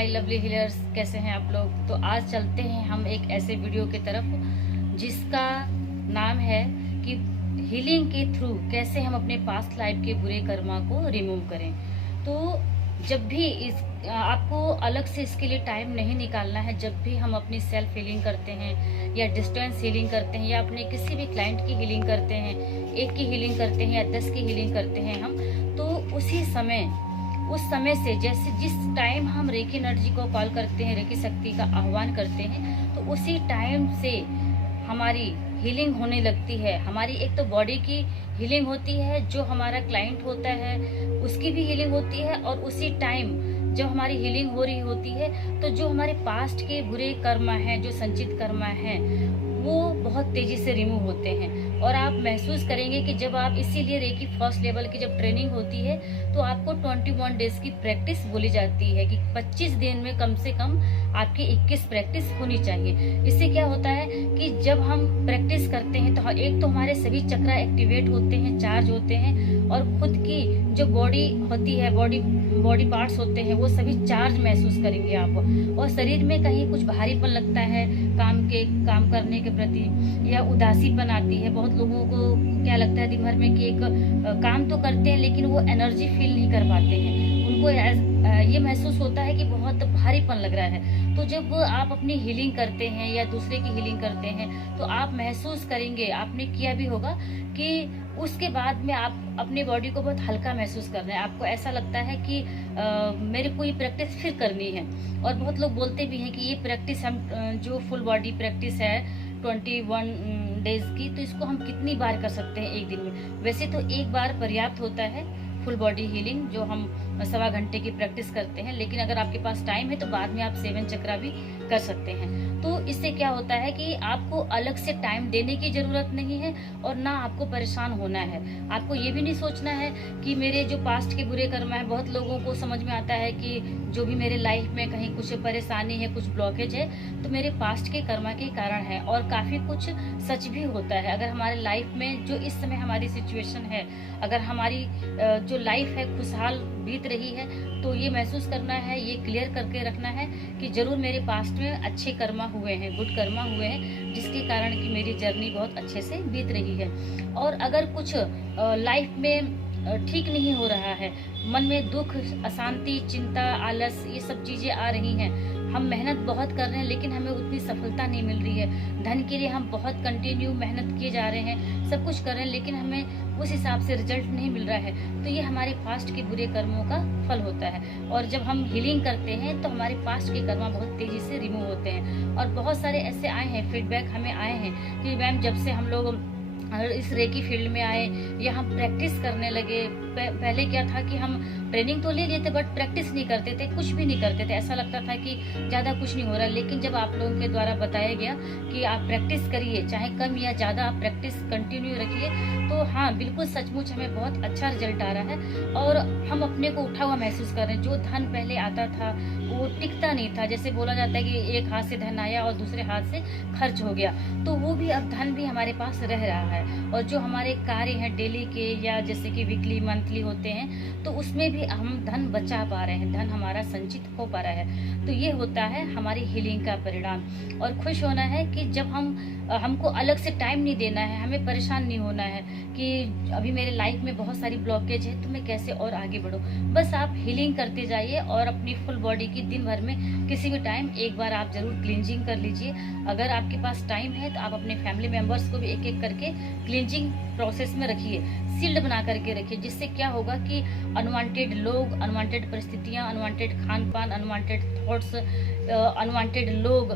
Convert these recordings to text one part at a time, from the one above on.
My lovely healers, कैसे हैं आप लोग। तो आज चलते हैं हम एक ऐसे वीडियो की तरफ जिसका नाम है कि हीलिंग के थ्रू कैसे हम अपने पास्ट लाइफ के बुरे कर्मा को रिमूव करें। तो जब भी आपको अलग से इसके लिए टाइम नहीं निकालना है। जब भी हम अपनी सेल्फ हीलिंग करते हैं या डिस्टेंस हीलिंग करते हैं या अपने किसी भी क्लाइंट की हीलिंग करते हैं, एक की हीलिंग करते हैं या 10 की हीलिंग करते हैं हम, तो उस समय से जैसे जिस टाइम हम रेकी एनर्जी को कॉल करते हैं, रेकी शक्ति का आह्वान करते हैं, तो उसी टाइम से हमारी हीलिंग होने लगती है। हमारी एक तो बॉडी की हीलिंग होती है, जो हमारा क्लाइंट होता है उसकी भी हीलिंग होती है, और उसी टाइम जब हमारी हीलिंग हो रही होती है तो जो हमारे पास्ट के बुरे कर्मा हैं, जो संचित कर्मा हैं, वो बहुत तेजी से रिमूव होते हैं। और आप महसूस करेंगे कि जब आप, इसीलिए रेकी फर्स्ट लेवल की जब ट्रेनिंग होती है तो आपको 21 डेज की प्रैक्टिस बोली जाती है कि 25 दिन में कम से कम आपकी 21 प्रैक्टिस होनी चाहिए। इससे क्या होता है कि जब हम प्रैक्टिस करते हैं तो एक तो हमारे सभी चक्रा एक्टिवेट होते हैं, चार्ज होते हैं, और खुद की जो बॉडी होती है, बॉडी पार्ट्स होते हैं, वो सभी चार्ज महसूस करेंगे आप। और शरीर में कहीं कुछ भारीपन लगता है काम करने के प्रति, या उदासीपन आती है। बहुत लोगों को क्या लगता है दिन भर में कि एक काम तो करते हैं लेकिन वो एनर्जी फील नहीं कर पाते हैं। उनको ये महसूस होता है कि बहुत भारीपन लग रहा है। तो जब आप अपनी हीलिंग करते हैं या दूसरे की हीलिंग करते हैं तो आप महसूस करेंगे, आपने किया भी होगा, कि उसके बाद में आप अपनी बॉडी को बहुत हल्का महसूस कर रहे हैं। आपको ऐसा लगता है कि मेरे को ये प्रैक्टिस फिर करनी है। और बहुत लोग बोलते भी हैं कि ये प्रैक्टिस हम जो फुल बॉडी प्रैक्टिस है 21 डेज की, तो इसको हम कितनी बार कर सकते हैं एक दिन में। वैसे तो एक बार पर्याप्त होता है फुल बॉडी हीलिंग, जो हम 1.25 घंटे की प्रैक्टिस करते हैं। लेकिन अगर आपके पास टाइम है तो बाद में आप 7 चक्रा भी कर सकते हैं। तो इससे क्या होता है कि आपको अलग से टाइम देने की जरूरत नहीं है, और ना आपको परेशान होना है। आपको ये भी नहीं सोचना है कि मेरे जो पास्ट के बुरे कर्म है। बहुत लोगों को समझ में आता है कि जो भी मेरे लाइफ में कहीं कुछ परेशानी है, कुछ ब्लॉकेज है, तो मेरे पास्ट के कर्मा के कारण है। और काफी कुछ सच भी होता है। अगर हमारे लाइफ में जो इस समय हमारी सिचुएशन है, अगर हमारी जो लाइफ है खुशहाल बीत रही है, तो ये महसूस करना है, ये क्लियर करके रखना है कि जरूर मेरे पास्ट में अच्छे कर्मा हुए हैं, गुड कर्मा हुए हैं, जिसके कारण कि मेरी जर्नी बहुत अच्छे से बीत रही है। और अगर कुछ लाइफ में ठीक नहीं हो रहा है, मन में दुख, अशांति, चिंता, आलस, ये सब चीजें आ रही हैं, हम मेहनत बहुत कर रहे हैं लेकिन हमें उतनी सफलता नहीं मिल रही है, धन के लिए हम बहुत कंटिन्यू मेहनत किए जा रहे हैं, सब कुछ कर रहे हैं, लेकिन हमें उस हिसाब से रिजल्ट नहीं मिल रहा है, तो ये हमारे पास्ट के बुरे कर्मों का फल होता है। और जब हम हीलिंग करते हैं तो हमारे पास्ट के कर्म बहुत तेजी से रिमूव होते हैं। और बहुत सारे ऐसे आए हैं, फीडबैक हमें आए हैं कि मैम जब से हम लोग इस रेकी फील्ड में आए या हम प्रैक्टिस करने लगे, पहले क्या था कि हम ट्रेनिंग तो ले लिए थे बट प्रैक्टिस नहीं करते थे, कुछ भी नहीं करते थे, ऐसा लगता था कि ज़्यादा कुछ नहीं हो रहा। लेकिन जब आप लोगों के द्वारा बताया गया कि आप प्रैक्टिस करिए, चाहे कम या ज़्यादा आप प्रैक्टिस कंटिन्यू रखिए, तो हाँ बिल्कुल सचमुच हमें बहुत अच्छा रिजल्ट आ रहा है। और हम अपने को उठा हुआ महसूस कर रहे हैं। जो धन पहले आता था वो टिकता नहीं था। जैसे बोला जाता है कि एक हाथ से धन आया और दूसरे हाथ से खर्च हो गया, तो वो भी अब धन भी हमारे पास रह रहा है। और जो हमारे कार्य हैं डेली के या जैसे कि वीकली मंथली होते हैं, तो उसमें भी हम धन बचा पा रहे हैं, धन हमारा संचित हो पा रहा है। तो ये होता है हमारी हीलिंग का परिणाम। और खुश होना है कि जब हमको अलग से टाइम नहीं देना है, हमें परेशान नहीं होना है कि अभी मेरे लाइफ में बहुत सारी ब्लॉकेज है तो मैं कैसे और आगे बढ़ूं। बस आप हीलिंग करते जाइए और अपनी फुल बॉडी की दिन भर में किसी भी टाइम एक बार आप जरूर क्लींजिंग कर लीजिए। अगर आपके पास टाइम है तो आप अपने फैमिली मेंबर्स को भी एक एक करके क्लींजिंग प्रोसेस में रखिए, सील्ड बना करके रखिए। जिससे क्या होगा कि अनवांटेड लोग, अनवांटेड परिस्थितियां, अनवांटेड खान पान, अनवांटेड थॉट्स, अनवांटेड लोग,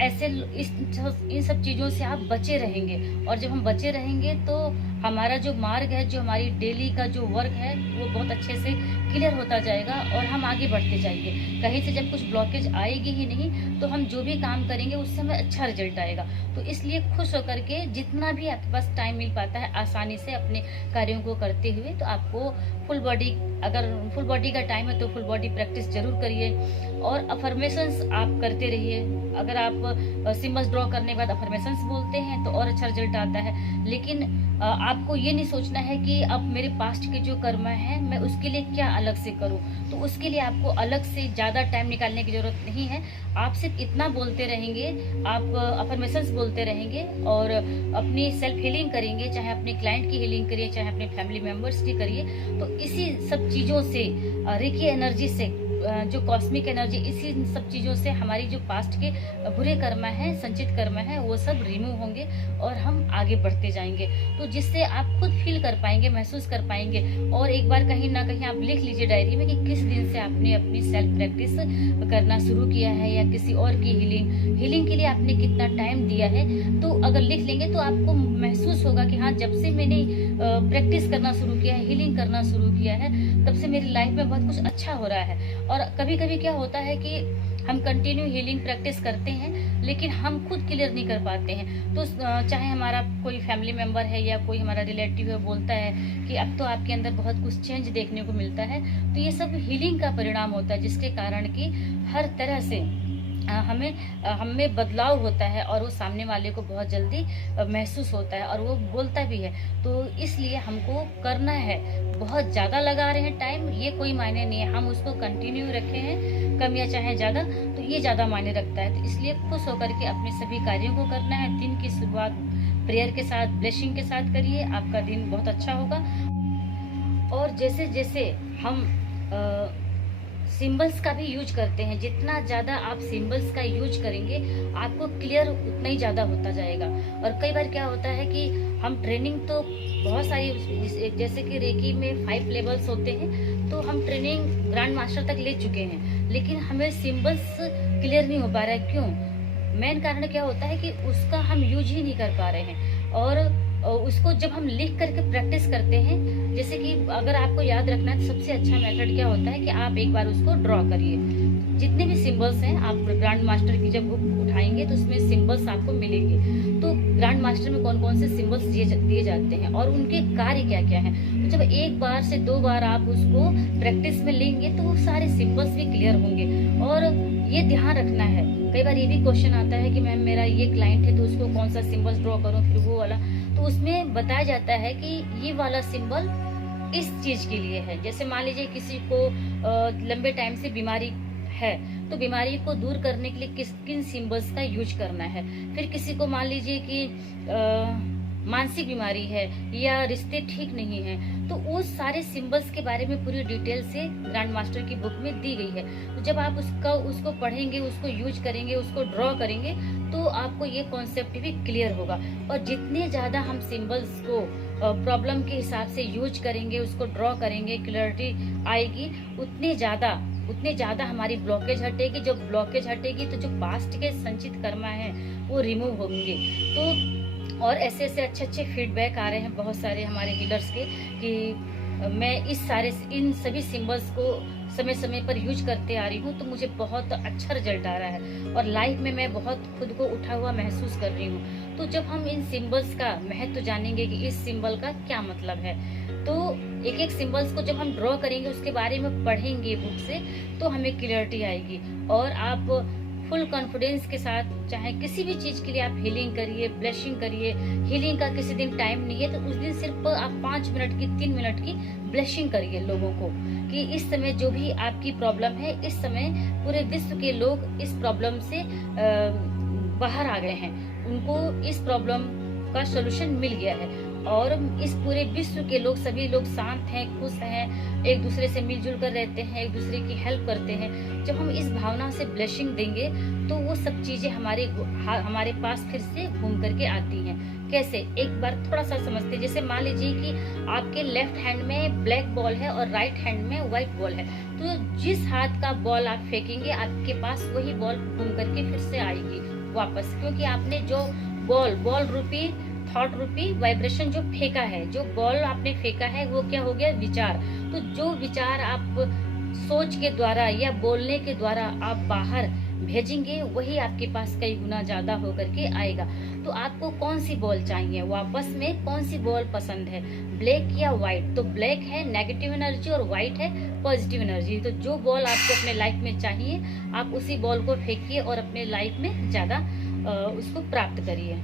ऐसे इन सब चीज़ों से आप बचे रहेंगे। और जब हम बचे रहेंगे तो हमारा जो मार्ग है, जो हमारी डेली का जो वर्क है, वो बहुत अच्छे से क्लियर होता जाएगा और हम आगे बढ़ते जाएंगे। कहीं से जब कुछ ब्लॉकेज आएगी ही नहीं तो हम जो भी काम करेंगे उससे हमें अच्छा रिजल्ट आएगा। तो इसलिए खुश होकर के जितना भी आपके पास टाइम मिल पाता है आसानी से अपने कार्यों को करते हुए, तो आपको फुल बॉडी, अगर फुल बॉडी का टाइम है तो फुल बॉडी प्रैक्टिस जरूर करिए। और अफर्मेशंस आप करते रहिए। अगर आप सिम्बल्स ड्रॉ करने के बाद अफर्मेशंस बोलते हैं तो और अच्छा रिजल्ट आता है। लेकिन आप आपको ये नहीं सोचना है कि अब मेरे पास्ट के जो कर्म है मैं उसके लिए क्या अलग से करूं। तो उसके लिए आपको अलग से ज़्यादा टाइम निकालने की ज़रूरत नहीं है। आप सिर्फ इतना बोलते रहेंगे, आप अफर्मेशंस बोलते रहेंगे और अपनी सेल्फ हीलिंग करेंगे, चाहे अपने क्लाइंट की हीलिंग करिए, चाहे अपने फैमिली मेम्बर्स की करिए। तो इसी सब चीज़ों से, रेकी एनर्जी से, जो कॉस्मिक एनर्जी, इसी सब चीज़ों से हमारी जो पास्ट के बुरे कर्म हैं, संचित कर्म हैं, वो सब रिमूव होंगे और हम आगे बढ़ते जाएंगे। तो जिससे आप खुद फील कर पाएंगे, महसूस कर पाएंगे। और एक बार कहीं ना कहीं आप लिख लीजिए डायरी में कि किस दिन से आपने अपनी सेल्फ प्रैक्टिस करना शुरू किया है, या किसी और की हीलिंग के लिए आपने कितना टाइम दिया है। तो अगर लिख लेंगे तो आपको महसूस होगा कि हाँ, जब से मैंने प्रैक्टिस करना शुरू किया है, हीलिंग करना शुरू किया है, तब से मेरी लाइफ में बहुत कुछ अच्छा हो रहा है। और कभी कभी क्या होता है कि हम कंटिन्यू हीलिंग प्रैक्टिस करते हैं, लेकिन हम खुद क्लियर नहीं कर पाते हैं। तो चाहे हमारा कोई फैमिली मेम्बर है या कोई हमारा रिलेटिव है, बोलता है कि अब तो आपके अंदर बहुत कुछ चेंज देखने को मिलता है, तो ये सब हीलिंग का परिणाम होता है, जिसके कारण कि हर तरह से हमें बदलाव होता है और वो सामने वाले को बहुत जल्दी महसूस होता है और वो बोलता भी है। तो इसलिए हमको करना है। बहुत ज़्यादा लगा रहे हैं टाइम, ये कोई मायने नहीं है। हम उसको कंटिन्यू रखे हैं, कम या चाहे ज़्यादा, तो ये ज़्यादा मायने रखता है। तो इसलिए खुश होकर के अपने सभी कार्यों को करना है। दिन की शुरुआत प्रेयर के साथ, ब्लेसिंग के साथ करिए, आपका दिन बहुत अच्छा होगा। और जैसे जैसे हम सिंबल्स का भी यूज करते हैं, जितना ज़्यादा आप सिंबल्स का यूज करेंगे आपको क्लियर उतना ही ज़्यादा होता जाएगा। और कई बार क्या होता है कि हम ट्रेनिंग तो बहुत सारी, जैसे कि रेकी में 5 लेवल्स होते हैं, तो हम ट्रेनिंग ग्रैंड मास्टर तक ले चुके हैं, लेकिन हमें सिंबल्स क्लियर नहीं हो पा रहा है। क्यों? मेन कारण क्या होता है कि उसका हम यूज ही नहीं कर पा रहे हैं। और उसको जब हम लिख करके प्रैक्टिस करते हैं, जैसे कि अगर आपको याद रखना है, तो सबसे अच्छा मेथड क्या होता है कि आप एक बार उसको ड्रॉ करिए। जितने भी सिंबल्स हैं, आप ग्रैंड मास्टर की जब बुक उठाएंगे तो उसमें सिंबल्स आपको मिलेंगे। तो ग्रैंड मास्टर में कौन कौन से सिंबल्स दिए जाते हैं और उनके कार्य क्या क्या हैं। तो जब एक बार से 2 बार आप उसको प्रैक्टिस में लेंगे तो वो सारे सिंबल्स भी क्लियर होंगे। और ये ध्यान रखना है, कई बार ये भी क्वेश्चन आता है कि मैम मेरा ये क्लाइंट है तो उसको कौन सा सिंबल्स ड्रॉ करूँ, फिर वो वाला। तो उसमें बताया जाता है कि ये वाला सिंबल इस चीज के लिए है। जैसे मान लीजिए किसी को लंबे टाइम से बीमारी है, तो बीमारी को दूर करने के लिए किन सिंबल्स का यूज करना है। फिर किसी को मान लीजिए कि मानसिक बीमारी है या रिश्ते ठीक नहीं है, तो उस सारे सिंबल्स के बारे में पूरी डिटेल से ग्रैंड मास्टर की बुक में दी गई है। तो जब आप उसको पढ़ेंगे, उसको यूज करेंगे, उसको ड्रॉ करेंगे, तो आपको ये कॉन्सेप्ट भी क्लियर होगा। और जितने ज़्यादा हम सिंबल्स को प्रॉब्लम के हिसाब से यूज करेंगे, उसको ड्रॉ करेंगे, क्लियरिटी आएगी, उतने ज़्यादा हमारी ब्लॉकेज हटेगी। जब ब्लॉकेज हटेगी तो जो पास्ट के संचित कर्मा है वो रिमूव होंगे। तो और ऐसे अच्छे फीडबैक आ रहे हैं बहुत सारे हमारे हीलर्स के कि मैं इन सभी सिंबल्स को समय समय पर यूज करते आ रही हूँ, तो मुझे बहुत अच्छा रिजल्ट आ रहा है और लाइफ में मैं बहुत खुद को उठा हुआ महसूस कर रही हूँ। तो जब हम इन सिंबल्स का महत्व जानेंगे कि इस सिंबल का क्या मतलब है, तो एक सिंबल्स को जब हम ड्रॉ करेंगे, उसके बारे में पढ़ेंगे बुक से, तो हमें क्लियरिटी आएगी। और आप फुल कॉन्फिडेंस के साथ चाहे किसी भी चीज के लिए आप हीलिंग करिए, ब्लेसिंग करिए। हीलिंग का किसी दिन टाइम नहीं है, तो उस दिन सिर्फ आप 5 मिनट की, 3 मिनट की ब्लेसिंग करिए लोगों को कि इस समय जो भी आपकी प्रॉब्लम है, इस समय पूरे विश्व के लोग इस प्रॉब्लम से बाहर आ गए हैं, उनको इस प्रॉब्लम का सोल्यूशन मिल गया है और इस पूरे विश्व के लोग, सभी लोग शांत हैं, खुश हैं, एक दूसरे से मिलजुल कर रहते हैं, एक दूसरे की हेल्प करते हैं। जब हम इस भावना से ब्लेसिंग देंगे तो वो सब चीजें हमारे पास फिर से घूम करके आती हैं। कैसे? एक बार थोड़ा सा समझते। जैसे मान लीजिए कि आपके लेफ्ट हैंड में ब्लैक बॉल है और राइट हैंड में व्हाइट बॉल है, तो जिस हाथ का बॉल आप फेंकेंगे, आपके पास वही बॉल घूम करके फिर से आएगी वापस, क्योंकि आपने जो बॉल रूपी, थॉट रूपी वाइब्रेशन जो फेंका है, जो बॉल आपने फेंका है, वो क्या हो गया? विचार। तो जो विचार आप सोच के द्वारा या बोलने के द्वारा आप बाहर भेजेंगे, वही आपके पास कई गुना ज्यादा होकर के आएगा। तो आपको कौन सी बॉल चाहिए? वापस में कौन सी बॉल पसंद है, ब्लैक या व्हाइट? तो ब्लैक है नेगेटिव एनर्जी और व्हाइट है पॉजिटिव एनर्जी। तो जो बॉल आपको अपने लाइफ में चाहिए, आप उसी बॉल को फेंकिए और अपने लाइफ में ज्यादा उसको प्राप्त करिए।